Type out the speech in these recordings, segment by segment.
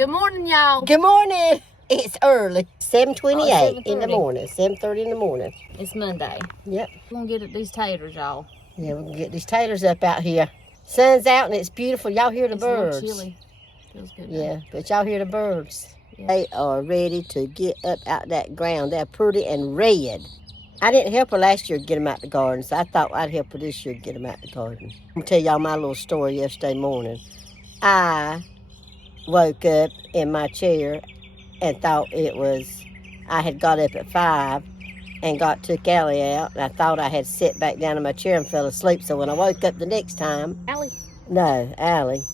Good morning, y'all. Good morning. It's early. 7:28 in the morning. 7:30 in the morning. It's Monday. Yep. We're going to get at these taters, y'all. Yeah, we're going to get these taters up out here. Sun's out and it's beautiful. Y'all hear the birds. It's a little chilly. Feels good. Yeah, but y'all hear the birds. Yeah. They are ready to get up out that ground. They're pretty and red. I didn't help her last year get them out the garden, so I thought I'd help her this year get them out the garden. I'm going to tell y'all my little story yesterday morning. I woke up in my chair and thought I had got up at 5 and took Allie out. And I thought I had sit back down in my chair and fell asleep. So when I woke up the next time. Allie? No, Allie.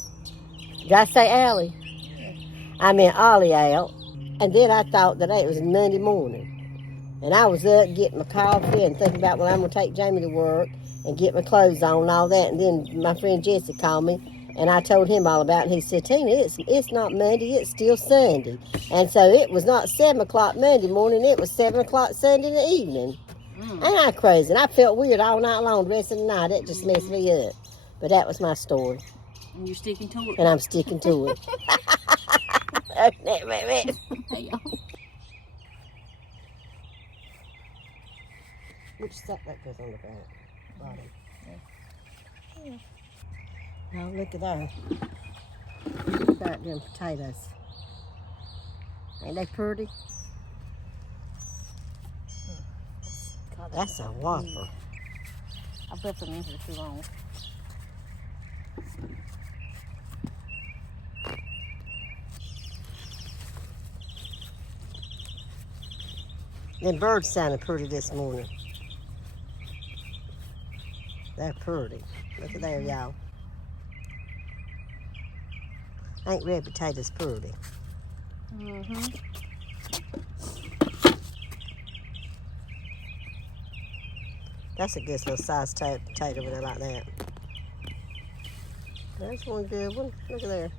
Did I say Allie? Yeah. I meant Ollie out. And then I thought that it was Monday morning. And I was up getting my coffee and thinking about, well, I'm going to take Jamie to work and get my clothes on and all that. And then my friend Jesse called me. And I told him all about it. And he said, Tina, it's not Monday, it's still Sunday. And so it was not 7 o'clock Monday morning, it was 7 o'clock Sunday in the evening. Ain't I crazy? And I felt weird all night long, the rest of the night. It just messed me up. But that was my story. And you're sticking to it. And I'm sticking to it. Hey, y'all. Which stuff that goes on the bottom? Yeah. Now look at that. Look at them potatoes. Ain't they pretty? That's a whopper. I've left them in here too long. Them birds sounded pretty this morning. They're pretty. Look at there, y'all. Ain't red potatoes pretty? Mm-hmm. That's a good little sized potato with it like that. There's one good one. Look at there.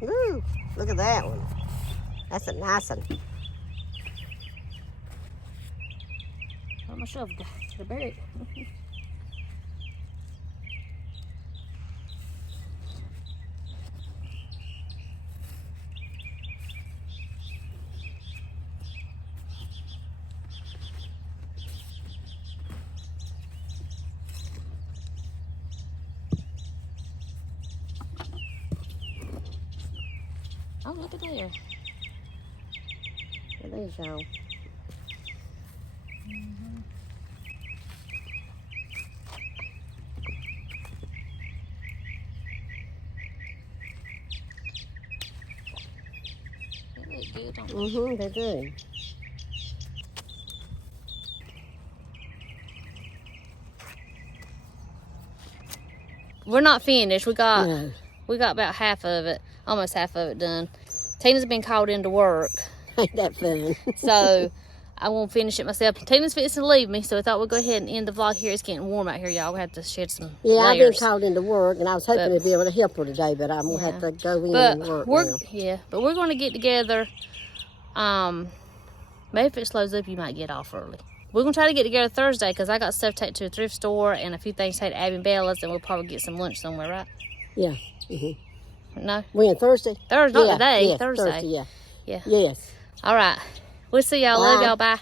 Woo! Look at that one. That's a nice one. Put myself to the berry. Oh, look at there. There's y'all. They do. We're not finished. We got about half of it, almost half of it done. Tina's been called into work. Ain't that fun? So I won't finish it myself. Tina's fixing to leave me, so I thought we'd go ahead and end the vlog here. It's getting warm out here, y'all. We have to shed some layers. I've been called into work, and I was hoping to be able to help her today, but I'm going to have to go in and work now. Yeah, but we're going to get together. Maybe if it slows up, you might get off early. We're going to try to get together Thursday, because I got stuff to take to a thrift store and a few things to take to Abby and Bella's, and we'll probably get some lunch somewhere, right? Yeah. No? When, Thursday? Thursday, not today. Yeah, Thursday. yeah. Yeah. Yes. All right. We'll see y'all. Love y'all. Bye.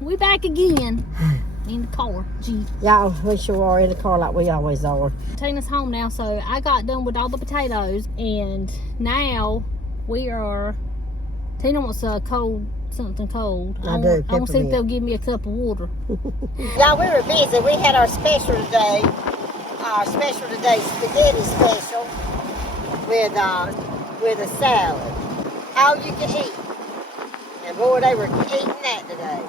We back again in the car. Gee. Y'all, we sure are in the car like we always are. Tina's home now, so I got done with all the potatoes, and now we are. Tina wants something cold. I want to see if they'll give me a cup of water. Y'all, we were busy. We had our special today. Our special today, spaghetti special with a salad. All you can eat. And boy, they were eating that today.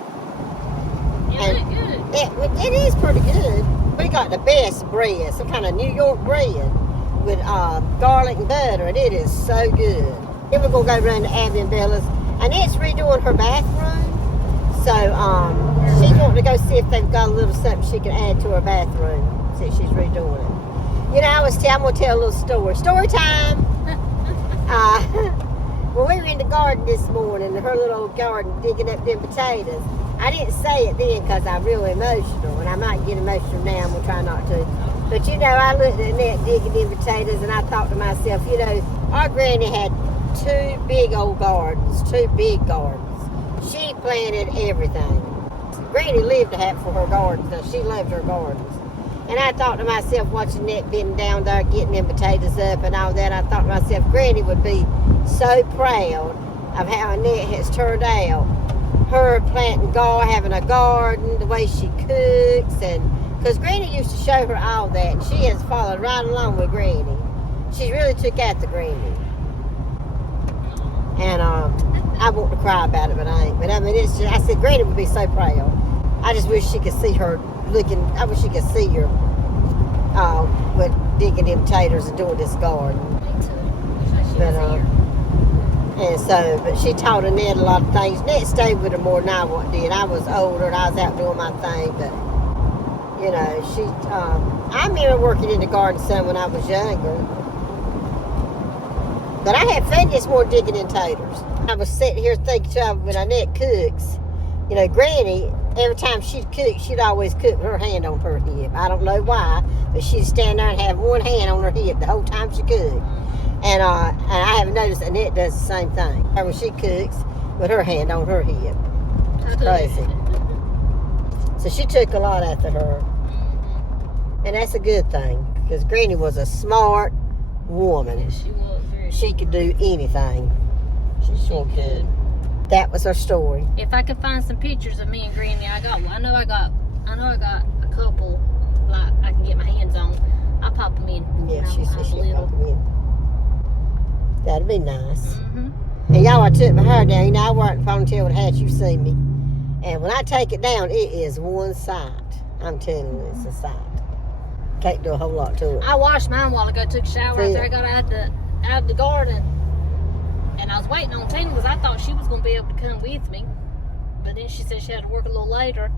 It is pretty good. We got the best bread, some kind of New York bread with garlic and butter, and it is so good. Then we're going to go around to Abby and Bella's Annette's redoing her bathroom. So, she's wanting to go see if they've got a little something she can add to her bathroom since she's redoing it. You know, I'm going to tell a little story. Story time! When we were in the garden this morning, her little garden, digging up them potatoes, I didn't say it then because I'm really emotional, and I might get emotional now, I'm going to try not to. But, you know, I looked at Annette digging them potatoes, and I thought to myself, you know, our granny had 2 big old gardens, 2 big gardens. She planted everything. Granny lived to have for her gardens, so she loved her gardens. And I thought to myself, watching Nett been down there getting them potatoes up and all that, I thought to myself, Granny would be so proud of how Nett has turned out. Her planting having a garden, the way she cooks, and because Granny used to show her all that, and she has followed right along with Granny. She really took after Granny. And I want to cry about it, but I ain't. But I mean, it's just, I said Granny would be so proud. I just wish she could see her looking. I wish she could see her with digging them taters and doing this garden. But but she taught Annette a lot of things. Nett stayed with her more than I did. I was older and I was out doing my thing, but you know, she. I remember working in the garden some when I was younger. But I had fun this morning digging in taters. I was sitting here thinking, when Annette cooks, you know, Granny, every time she'd cook, she'd always cook with her hand on her hip. I don't know why, but she'd stand there and have one hand on her hip the whole time she cooked. And I haven't noticed Annette does the same thing. When she cooks, with her hand on her hip. It's crazy. So she took a lot after her. And that's a good thing, because Granny was a smart woman. Yes, she was. She could do anything. She sure could. That was her story. If I could find some pictures of me and Granny, I know I got a couple like I can get my hands on. I'll pop them in. Yeah, she said she'll pop them in. That'd be nice. Mm-hmm. And y'all, I took my hair down. You know, I wear it in ponytail with hats. You've seen me. And when I take it down, it is one sight. I'm telling you, it's a sight. Can't do a whole lot to it. I washed mine a while ago. Took a shower after I got out of the garden. And I was waiting on Tina because I thought she was going to be able to come with me. But then she said she had to work a little later.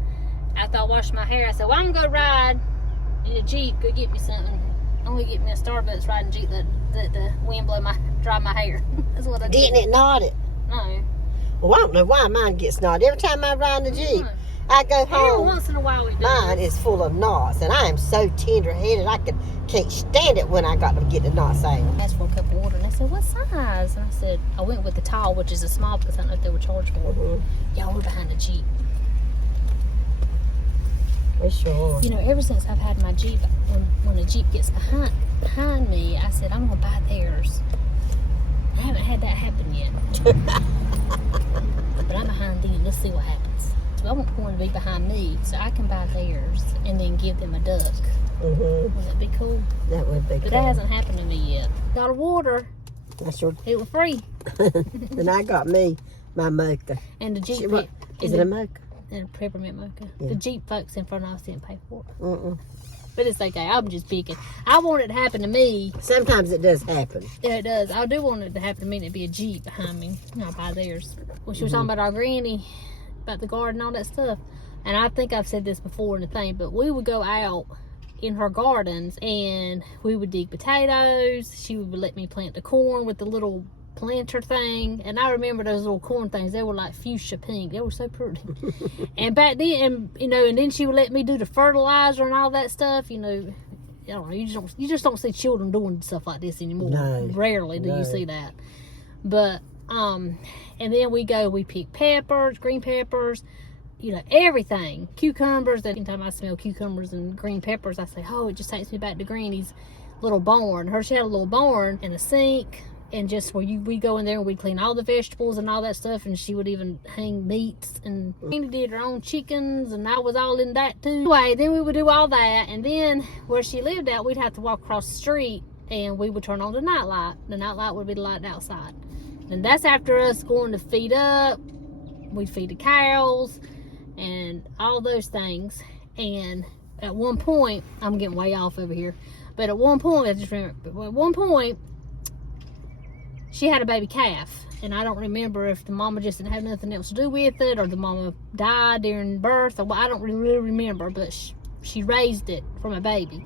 After I washed my hair, I said, well, I'm going to go ride in a Jeep. Go get me something. I'm going to get me a Starbucks riding Jeep. Let the wind dry my hair. That's what I did. Didn't it knot it? No. Well, I don't know why mine gets knotted. Every time I ride in the Jeep, I go home. Every once in a while we do. Mine is full of knots, and I am so tender-headed. I can't stand it when I got to get the knots out. I asked for a cup of water, and they said, what size? And I said, I went with the tall, which is a small, because I don't know if they were charged for it. Y'all were behind the Jeep. We sure are. You know, ever since I've had my Jeep, when the Jeep gets behind me, I said, I'm going to buy theirs. I haven't had that happen yet. But I'm behind them. Let's see what happens. So I want one to be behind me so I can buy theirs and then give them a duck. Wouldn't that be cool? That would be cool. But that hasn't happened to me yet. Got a water. That's your... It was free. And I got me my mocha. And the Jeep... Is it a mocha? And a peppermint mocha. Yeah. The Jeep folks in front of us didn't pay for it. But it's okay. I'm just picking. I want it to happen to me. Sometimes it does happen. Yeah, it does. I do want it to happen to me and it be a Jeep behind me. I'll buy theirs. Well, she was talking about our granny, about the garden, all that stuff. And I think I've said this before in the thing, but we would go out in her gardens and we would dig potatoes. She would let me plant the corn with the little planter thing. And I remember those little corn things. They were like fuchsia pink. They were so pretty. And back then, and then she would let me do the fertilizer and all that stuff. You don't know, you just don't see children doing stuff like this anymore. No. Rarely do you see that. But and then we pick peppers, green peppers, everything. Cucumbers. Anytime I smell cucumbers and green peppers, I say, oh, it just takes me back to Granny's little barn. She had a little barn and a sink, and just where we go in there and we'd clean all the vegetables and all that stuff, and she would even hang meats, and Granny did her own chickens, and I was all in that too. Anyway, then we would do all that, and then where she lived at, we'd have to walk across the street, and we would turn on the nightlight. The nightlight would be the light outside. And that's after us going to feed up. We'd feed the cows and all those things. And at one point, I'm getting way off over here, but at one point, I just remember, at one point, she had a baby calf. and I don't remember if the mama just didn't have nothing else to do with it, or the mama died during birth, or I don't really remember, but she raised it from a baby.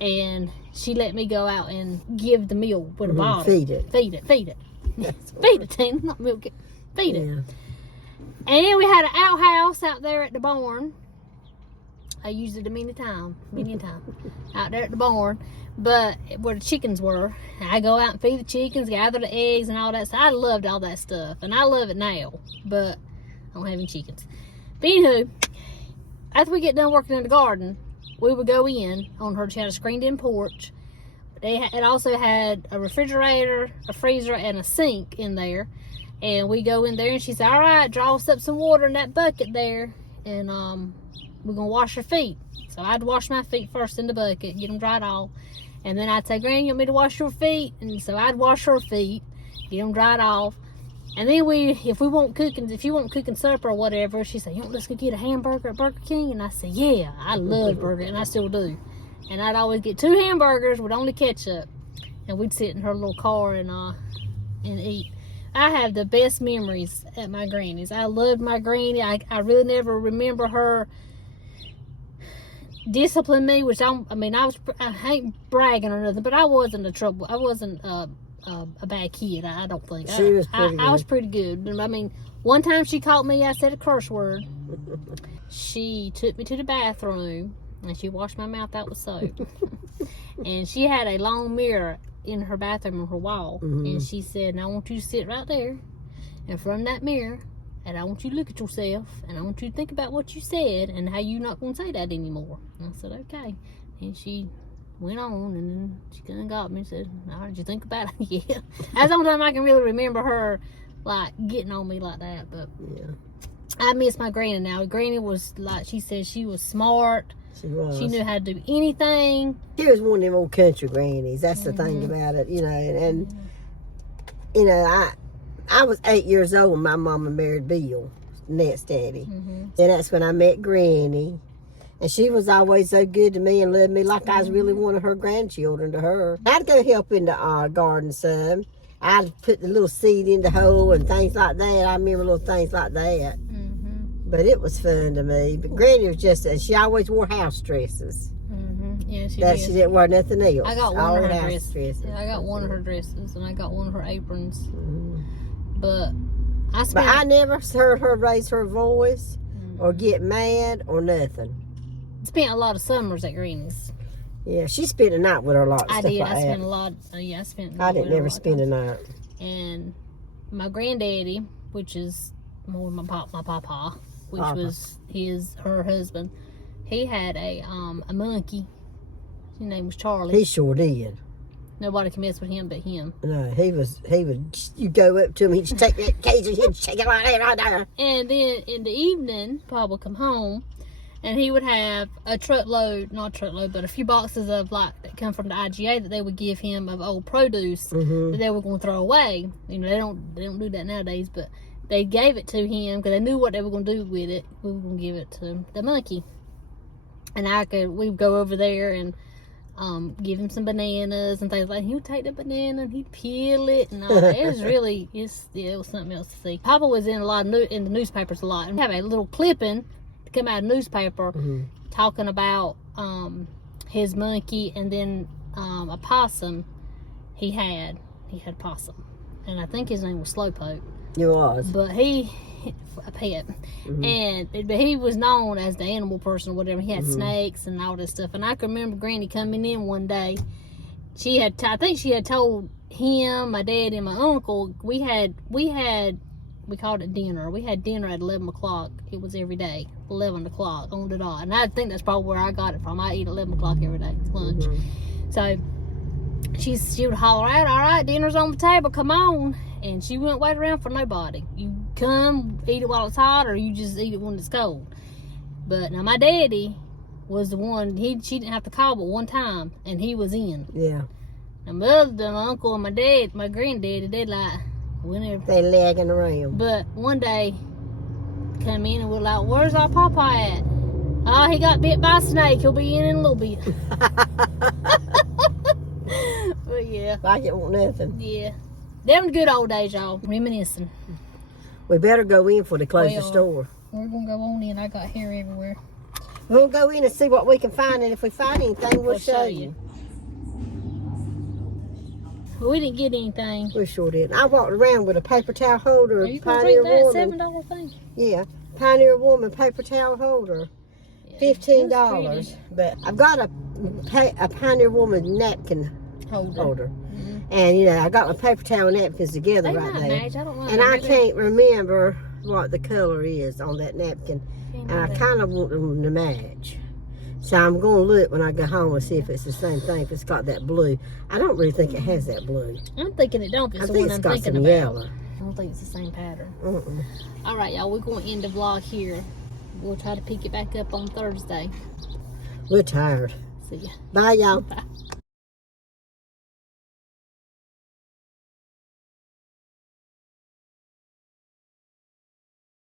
And she let me go out and give the milk with a bottle. Feed it. Feed it. Feed it, Tina, not milk it. Feed it. And we had an outhouse out there at the barn. I used it many times out there at the barn, but where the chickens were. I go out and feed the chickens, gather the eggs and all that stuff. I loved all that stuff, and I love it now, but I don't have any chickens. But anywho, after we get done working in the garden, we would go in on her. She had a screened-in porch. It also had a refrigerator, a freezer, and a sink in there. And we go in there, and she said, all right, draw us up some water in that bucket there, and we're going to wash your feet. So I'd wash my feet first in the bucket, get them dried off. And then I'd say, Granny, you want me to wash your feet? And so I'd wash her feet, get them dried off. And then if you want cooking supper or whatever, she said, you want us to get a hamburger at Burger King? And I said, yeah, I love burger, and I still do. And I'd always get 2 hamburgers with only ketchup. And we'd sit in her little car and eat. I have the best memories at my granny's. I loved my granny. I really never remember her discipline me, which I ain't bragging or nothing, but I wasn't a bad kid. I don't think. She was pretty good. I was pretty good. I mean, one time she caught me, I said a curse word. She took me to the bathroom and she washed my mouth out with soap. And she had a long mirror in her bathroom on her wall. And she said, now I want you to sit right there in front of that mirror, and I want you to look at yourself, and I want you to think about what you said and how you're not going to say that anymore. And I said, okay. And she went on, and then she kind of got me and said, how did you think about it? Yeah. That's the only time I can really remember her, like, getting on me like that. But yeah, I miss my granny now. Granny was, like she said, she was smart. She was. She knew how to do anything. She was one of them old country grannies. That's the thing about it, you know. And you know, I was 8 years old when my mama married Bill, Nett's daddy. And that's when I met Granny. And she was always so good to me and loved me like I was really one of her grandchildren to her. I'd go help in the garden some. I'd put the little seed in the hole and things like that. I remember little things like that. But it was fun to me. But Granny was just, she always wore house dresses. Yeah, she did. She didn't wear nothing else. I got one of her dresses. Yeah, I got one of her dresses, and I got one of her aprons. But I never heard her raise her voice or get mad or nothing. Spent a lot of summers at Granny's. Yeah, she spent a night with her a lot. I did. I spent a lot. I spent. I didn't never spend a night. And my granddaddy, which is more my papa, which was her husband, he had a monkey. His name was Charlie. He sure did. Nobody can mess with him but him. No, he was. You go up to him, he'd take that cage and he'd shake it like that right there. And then in the evening, Papa would come home, and he would have a but a few boxes of that come from the IGA that they would give him of old produce that they were going to throw away. You know, they don't do that nowadays, but they gave it to him because they knew what they were going to do with it. We were going to give it to the monkey, and we'd go over there and give him some bananas and things like that. He would take the banana and he'd peel it, and it was really, it was something else to see. Papa was in in the newspapers a lot, and we have a little clipping to come out of the newspaper talking about his monkey, and then a possum he had possum, and I think his name was Slowpoke. It was. But a pet. But he was known as the animal person or whatever. He had snakes and all this stuff. And I can remember Granny coming in one day. I think she had told him, my dad, and my uncle, we called it dinner. We had dinner at 11 o'clock. It was every day, 11 o'clock on the dot. And I think that's probably where I got it from. I eat 11 o'clock every day, lunch. So she would holler out, all right, dinner's on the table, come on. And she wouldn't wait around for nobody. You come, eat it while it's hot, or you just eat it when it's cold. But now my daddy was the one, she didn't have to call but one time, and he was in. Yeah. Now my uncle and my granddaddy, they like, whenever. They lagging around. But one day, come in and we're like, where's our papa at? Oh, he got bit by a snake. He'll be in a little bit. But yeah. Like it won't nothing. Yeah. Them good old days, y'all. Reminiscing. We better go in before they close the are. store. We're gonna go on in. I got hair everywhere. We'll go in and see what we can find, and if we find anything, we'll show you. Well, we didn't get anything. We sure did. I walked around with a paper towel holder. Are you gonna Pioneer drink that Woman. $7 thing? Yeah, Pioneer Woman paper towel holder. Yeah, $15. that's But I've got a Pioneer Woman napkin pretty. holder. Mhm. And, you know, I got my paper towel napkins together They right might there. match. I don't know. And I can't remember what the color is on that napkin. And I kind of want them to match. So I'm going to look when I go home and see if it's the same thing, if it's got that blue. I don't really think it has that blue. I'm thinking it don't. If I it's the think one it's I'm got thinking some about. yellow. I don't think it's the same pattern. Mm-mm. All right, y'all. We're going to end the vlog here. We'll try to pick it back up on Thursday. We're tired. See ya. Bye, y'all. Bye.